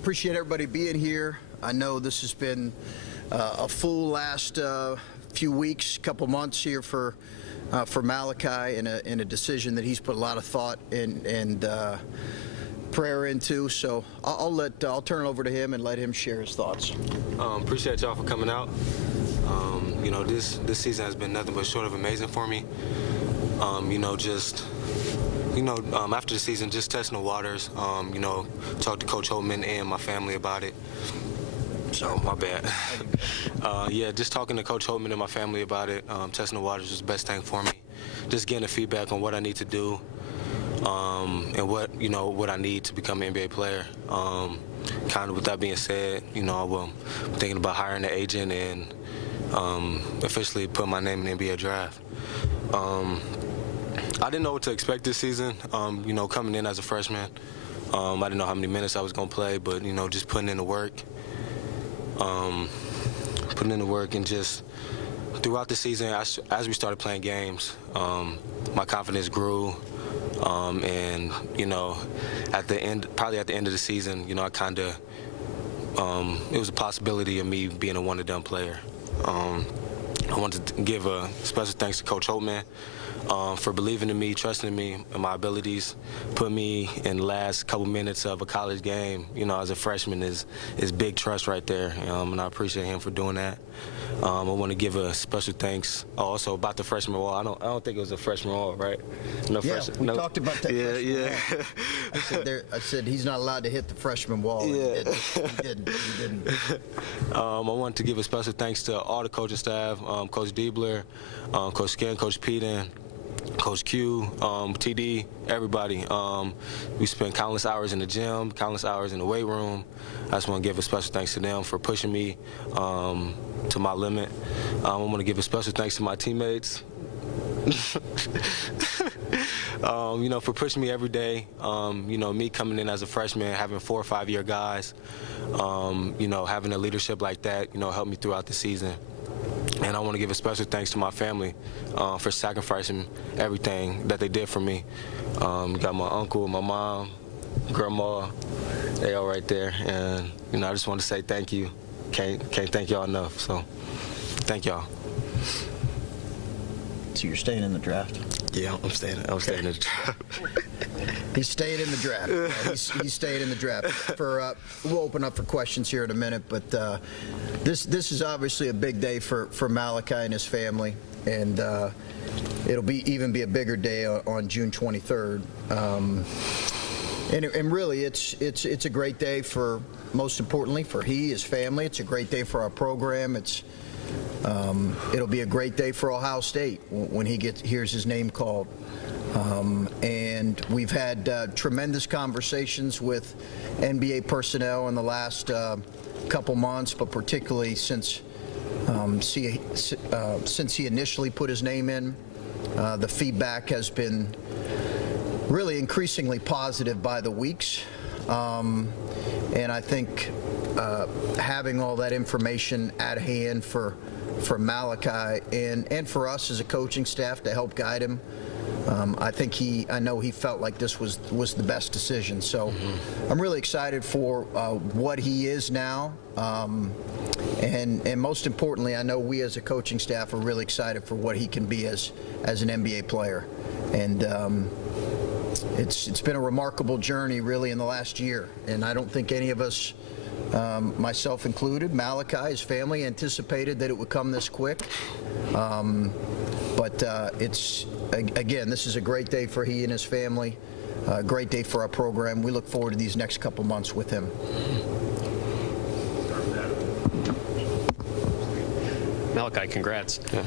Appreciate everybody being here. I know this has been a full last few weeks, couple months here for Malaki in a decision that he's put a lot of thought and prayer into. So I'll turn it over to him and let him share his thoughts. Appreciate y'all for coming out. You know, this season has been nothing but short of amazing for me. After the season, just testing the waters, talked to Coach Holtman and my family about it. So, my bad. Yeah, just talking to Coach Holtman and my family about it, testing the waters was the best thing for me. Just getting the feedback on what I need to do and what I need to become an NBA player. Kind of with that being said, I'm thinking about hiring an agent and officially put my name in the NBA draft. I didn't know what to expect this season, coming in as a freshman. I didn't know how many minutes I was going to play, but, just putting in the work. And just throughout the season, as we started playing games, my confidence grew. And, probably at the end of the season, it was a possibility of me being a one-and-done player. I wanted to give a special thanks to Coach Holtman for believing in me, trusting in me and my abilities, put me in the last couple minutes of a college game, as a freshman is big trust right there, and I appreciate him for doing that. I want to give a special thanks also about the freshman wall. I don't think it was a freshman wall, right? We talked about that. Yeah. I said he's not allowed to hit the freshman wall. Yeah. He didn't. I want to give a special thanks to all the coaching staff, Coach Diebler, Coach Skin, Coach Peden, Coach Q, TD, everybody. We spent countless hours in the gym, countless hours in the weight room. I just want to give a special thanks to them for pushing me to my limit. I want to give a special thanks to my teammates. For pushing me every day. Me coming in as a freshman, having 4 or 5 year guys, having a leadership like that, helped me throughout the season. And I want to give a special thanks to my family for sacrificing everything that they did for me. Got my uncle, my mom, grandma, they all right there. And, I just want to say thank you. Can't thank y'all enough. So, thank y'all. So you're staying in the draft? Yeah, I'm staying in the draft. He's staying in the draft. He's staying in the draft. We'll open up for questions here in a minute, but this is obviously a big day for Malaki and his family, and it'll even be a bigger day on June 23rd. And really, it's a great day for, most importantly, for his family. It's a great day for our program. It'll be a great day for Ohio State when he hears his name called. And we've had tremendous conversations with NBA personnel in the last couple months, but particularly since he initially put his name in. The feedback has been really increasingly positive by the weeks. And I think having all that information at hand for Malaki and for us as a coaching staff to help guide him, I know he felt like this was the best decision. So I'm really excited for what he is now. And most importantly, I know we as a coaching staff are really excited for what he can be as an NBA player. And it's been a remarkable journey really in the last year. And I don't think any of us, myself included, Malaki, his family, anticipated that it would come this quick. But again, this is a great day for he and his family, a great day for our program. We look forward to these next couple months with him. Malaki, congrats. Yeah.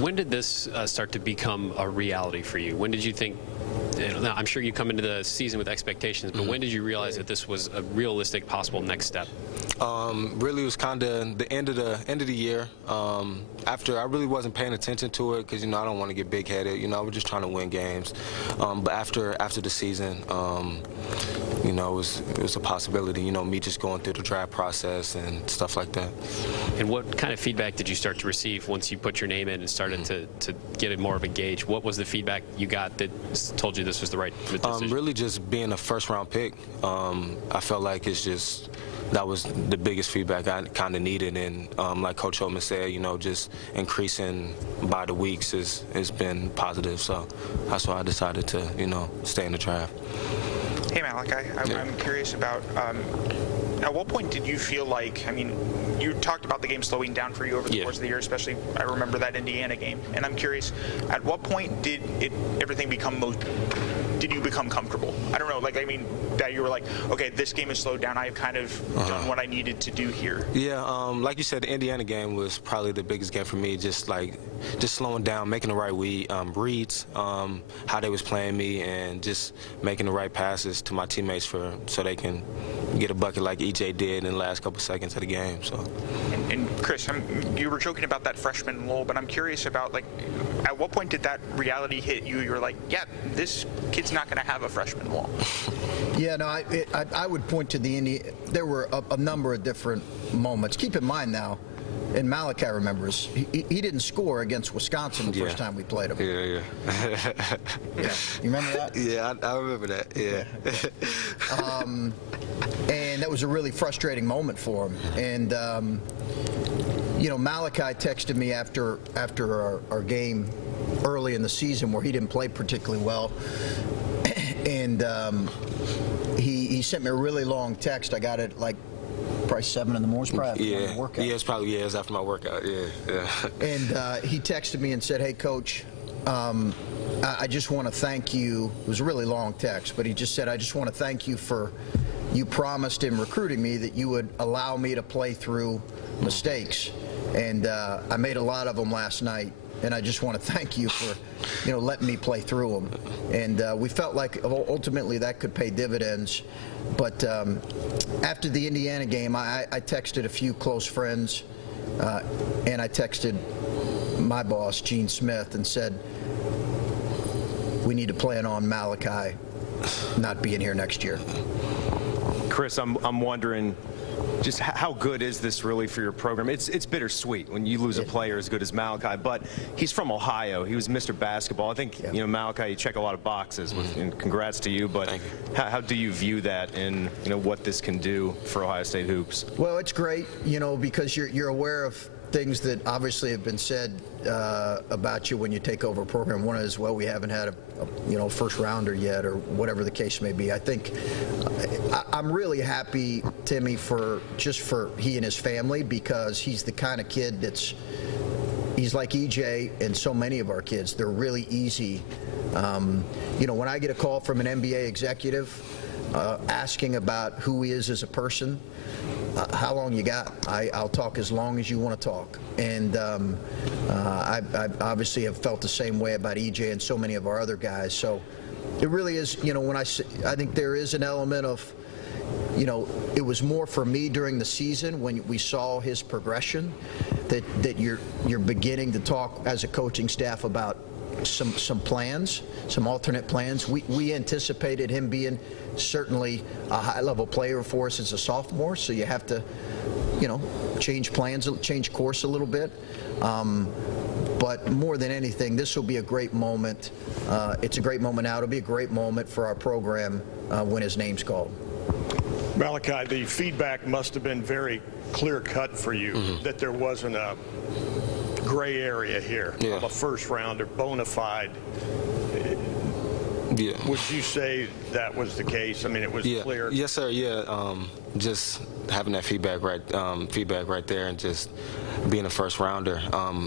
When did this start to become a reality for you? When did you think, I'm sure you come into the season with expectations, but when did you realize that this was a realistic, possible next step? Really, it was kind of the end of the year. After I really wasn't paying attention to it because I don't want to get big-headed. I was just trying to win games. But after the season, it was a possibility. Me just going through the draft process and stuff like that. And what kind of feedback did you start to receive once you put your name in and started to get more of a gauge? What was the feedback you got that told you this was the right decision? Really, just being a first-round pick. I felt like it's just that was the biggest feedback I kind of needed. And like Coach Holtman said, just increasing by the weeks has been positive. So that's why I decided to, stay in the draft. Hey, Malaki, I'm curious about, at what point did you feel like, you talked about the game slowing down for you over the course of the year, especially I remember that Indiana game, and I'm curious, at what point did everything did you become comfortable? I don't know, that you were like, okay, this game is slowed down, I've kind of done what I needed to do here. Yeah, like you said, the Indiana game was probably the biggest game for me, just slowing down, making the right reads, how they was playing me, and just making the right passes to my teammates so they can get a bucket like EJ did in the last couple seconds of the game. So. And Chris, you were joking about that freshman lull, but I'm curious about, at what point did that reality hit you? You're like, yeah, this kid's not going to have a freshman lull. Yeah, no, I would point to there were a number of different moments. Keep in mind now, and Malaki remembers, he didn't score against Wisconsin the first time we played him. Yeah. Yeah. You remember that? Yeah, I remember that. Yeah. And that was a really frustrating moment for him. And Malaki texted me after our game early in the season where he didn't play particularly well, and he sent me a really long text. I got it probably 7 in the morning. Probably after my workout. Yeah, it was after my workout. Yeah. And he texted me and said, "Hey, Coach, I just want to thank you." It was a really long text, but he just said, "I just want to thank you for you promised in recruiting me that you would allow me to play through mistakes, and I made a lot of them last night. And I just want to thank you for, letting me play through them." And we felt like ultimately that could pay dividends. But after the Indiana game, I texted a few close friends, and I texted my boss, Gene Smith, and said, "We need to plan on Malaki not being here next year." Chris, I'm wondering, just how good is this really for your program? It's bittersweet when you lose a player as good as Malaki, but he's from Ohio. He was Mr. Basketball. I think, Malaki, you check a lot of boxes, and congrats to you, but how do you view that and, what this can do for Ohio State hoops? Well, it's great, because you're aware of things that obviously have been said about you when you take over a program. One is, well, we haven't had a first rounder yet, or whatever the case may be. I think I'm really happy, Timmy, for he and his family, because he's the kind of kid he's like EJ and so many of our kids. They're really easy. When I get a call from an NBA executive asking about who he is as a person, how long you got? I'll talk as long as you want to talk. And I obviously have felt the same way about EJ and so many of our other guys. So it really is, when I think there is an element of, it was more for me during the season when we saw his progression that you're beginning to talk as a coaching staff about some plans, some alternate plans. We anticipated him being certainly a high-level player for us as a sophomore, so you have to, change plans, change course a little bit. But more than anything, this will be a great moment. It's a great moment now. It'll be a great moment for our program when his name's called. Malaki, the feedback must have been very clear-cut for you, that there wasn't a gray area here. Yeah. I'm a first-rounder, bona fide. Yeah. Would you say that was the case? It was clear. Yes, sir. Yeah. Just having that feedback right there, and just being a first rounder.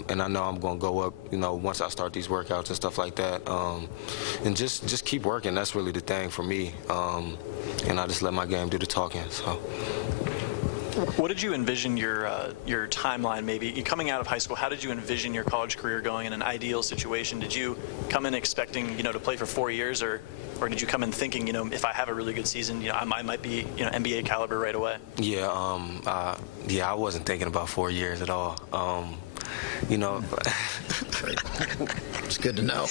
And I know I'm going to go up, once I start these workouts and stuff like that. And just keep working. That's really the thing for me. And I just let my game do the talking. So. What did you envision your timeline, maybe coming out of high school? How did you envision your college career going in an ideal situation? Did you come in expecting, to play for 4 years, or did you come in thinking, if I have a really good season, I might be, NBA caliber right away? Yeah, I wasn't thinking about 4 years at all. It's good to know.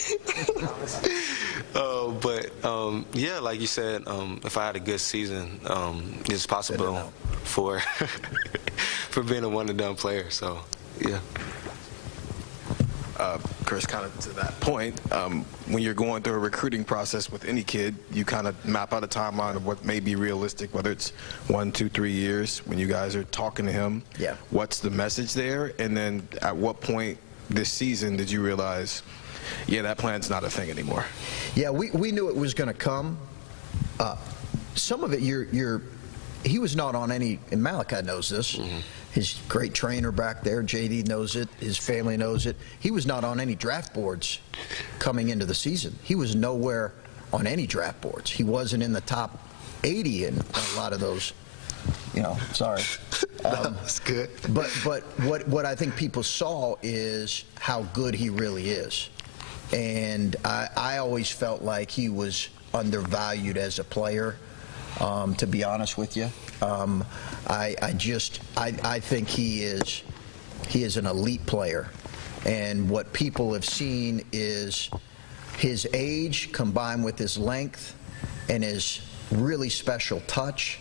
Yeah, like you said, if I had a good season, it's possible for being a one-and-done player. So, yeah. Chris, kind of to that point, when you're going through a recruiting process with any kid, you kind of map out a timeline of what may be realistic, whether it's 1, 2, 3 years. When you guys are talking to him, what's the message there? And then at what point this season did you realize, yeah, that plan's not a thing anymore? Yeah, we knew it was going to come. Some of it, he was not on any, and Malaki knows this. Mm-hmm. His great trainer back there, JD, knows it. His family knows it. He was not on any draft boards coming into the season. He was nowhere on any draft boards. He wasn't in the top 80 in a lot of those. Sorry. That's good. But what I think people saw is how good he really is. And I always felt like he was undervalued as a player, to be honest with you. I think he is an elite player, and what people have seen is his age combined with his length and his really special touch.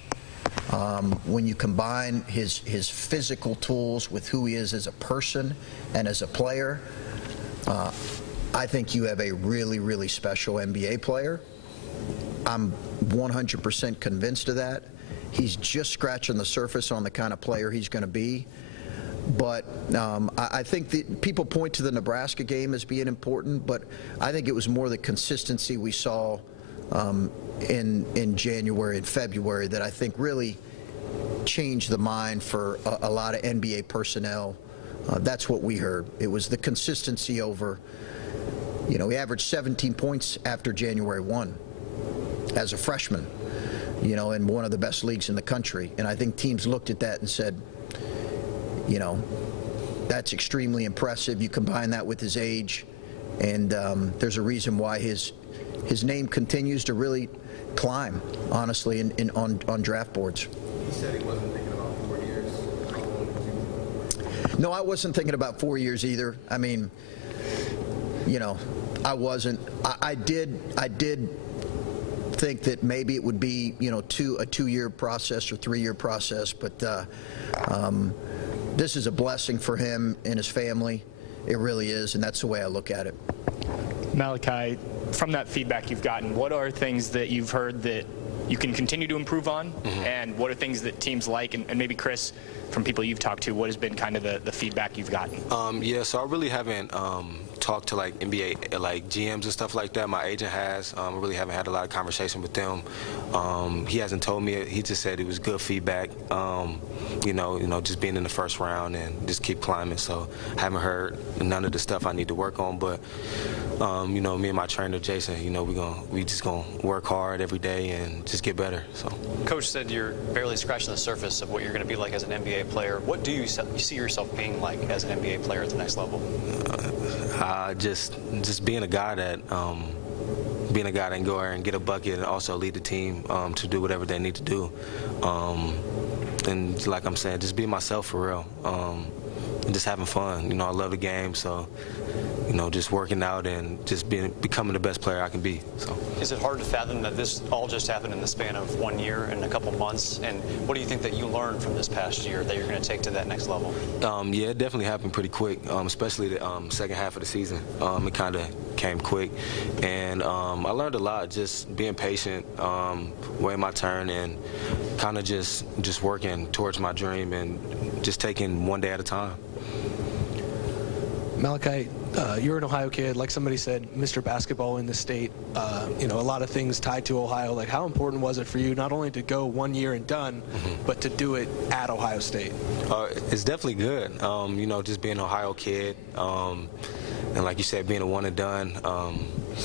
When you combine his physical tools with who he is as a person and as a player, I think you have a really, really special NBA player. I'm 100% convinced of that. He's just scratching the surface on the kind of player he's going to be. But I think that people point to the Nebraska game as being important, but I think it was more the consistency we saw in January and February that I think really changed the mind for a lot of NBA personnel. That's what we heard. It was the consistency over, he averaged 17 points after January 1 as a freshman, in one of the best leagues in the country. And I think teams looked at that and said, that's extremely impressive. You combine that with his age, and there's a reason why his name continues to really climb, honestly, on draft boards. He said he wasn't thinking about 4 years. No, I wasn't thinking about 4 years either. I mean, I wasn't. I did think that maybe it would be, a 2-year process or 3-year process, but this is a blessing for him and his family. It really is, and that's the way I look at it. Malaki, from that feedback you've gotten, what are things that you've heard that you can continue to improve on, and what are things that teams like, and maybe Chris, from people you've talked to, what has been kind of the feedback you've gotten? Yeah, so I really haven't talked to like NBA like GMs and stuff like that. My agent has. I really haven't had a lot of conversation with them. He hasn't told me. He just said it was good feedback. Just being in the first round and just keep climbing. So I haven't heard none of the stuff I need to work on. But me and my trainer Jason, we just gonna work hard every day and just get better. So Coach said you're barely scratching the surface of what you're going to be like as an NBA player. What do you see yourself being like as an NBA player at the next level? Just being a guy that can go there and get a bucket and also lead the team to do whatever they need to do. And like I'm saying, just being myself for real. And just having fun. I love the game, so just working out and just becoming the best player I can be. So. Is it hard to fathom that this all just happened in the span of 1 year and a couple months? And what do you think that you learned from this past year that you're going to take to that next level? Yeah, it definitely happened pretty quick, especially the second half of the season. It kind of came quick, and I learned a lot, just being patient, waiting my turn, and kind of just working towards my dream and just taking one day at a time. Malaki, you're an Ohio kid. Like somebody said, Mr. Basketball in the state. A lot of things tied to Ohio. Like, how important was it for you not only to go 1 year and done, but to do it at Ohio State? It's definitely good. Just being an Ohio kid, and like you said, being a one and done,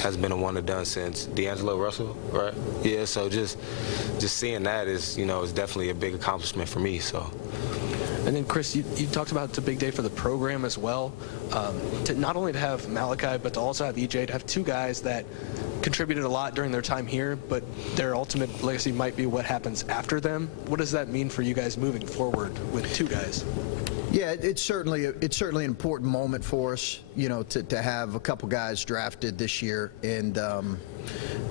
has been a one and done since D'Angelo Russell, right? Yeah. So just seeing that is definitely a big accomplishment for me. So. And then, Chris, you talked about it's a big day for the program as well. To not only to have Malaki, but to also have EJ, to have two guys that contributed a lot during their time here, but their ultimate legacy might be what happens after them. What does that mean for you guys moving forward with two guys? Yeah, it's certainly an important moment for us, to have a couple guys drafted this year, and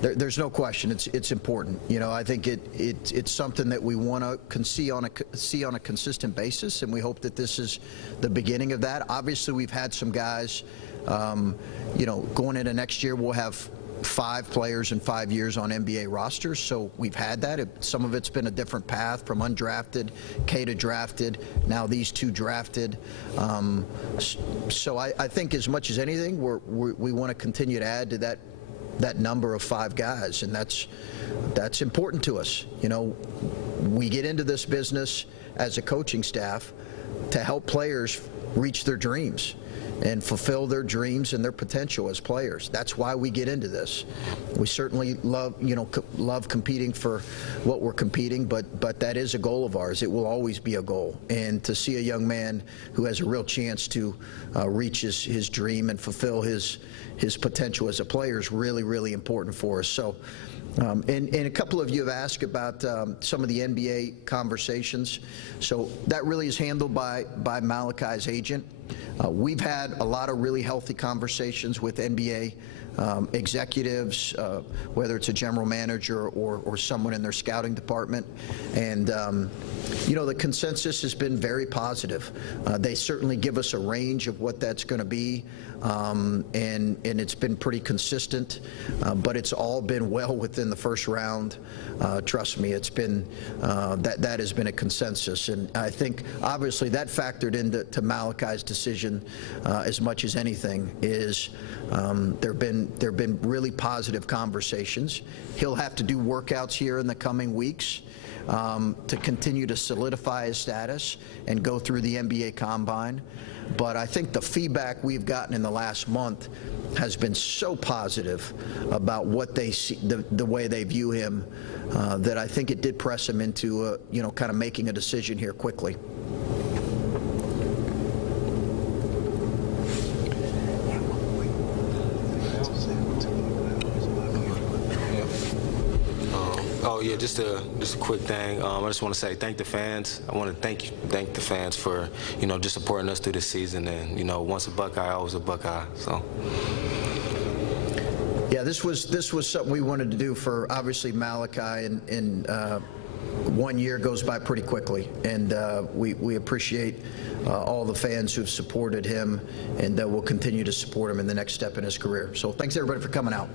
there's no question it's important. I think it's something that we want to see on a consistent basis, and we hope that this is the beginning of that. Obviously, we've had some guys You know, going into next year, we'll have 5 players in 5 years on NBA rosters, so we've had that. Some of it's been a different path from undrafted, K to drafted, now these 2 drafted. So I think as much as anything, we want to continue to add to that number of 5 guys, and that's important to us. You know, we get into this business as a coaching staff to help players reach their dreams and fulfill their dreams and their potential as players. That's why we get into this. We certainly love, you know, love competing for what we're competing, but that is a goal of ours. It will always be a goal. And to see a young man who has a real chance to reach his dream and fulfill his potential as a player is really, really important for us. So, and a couple of you have asked about some of the NBA conversations. So that really is handled by Malachi's agent. We've had a lot of really healthy conversations with NBA executives, whether it's a general manager or someone in their scouting department. And, you know, the consensus has been very positive. They certainly give us a range of what that's going to be, and it's been pretty consistent, but it's all been well within the first round. Trust me, it's been that has been a consensus, and I think obviously that factored into Malachi's decision as much as anything. Is there have been really positive conversations. He'll have to do workouts here in the coming weeks to continue to solidify his status and go through the NBA Combine. But I think the feedback we've gotten in the last month has been so positive about what they see, the way they view him, that I think it did press him into, you know, kind of making a decision here quickly. Yeah, just a quick thing. I just want to say thank the fans. I want to thank the fans for, you know, just supporting us through the season. And, you know, once a Buckeye, always a Buckeye. So. Yeah, this was something we wanted to do for obviously Malaki, and 1 year goes by pretty quickly, and we appreciate all the fans who've supported him, and we'll continue to support him in the next step in his career. So thanks everybody for coming out.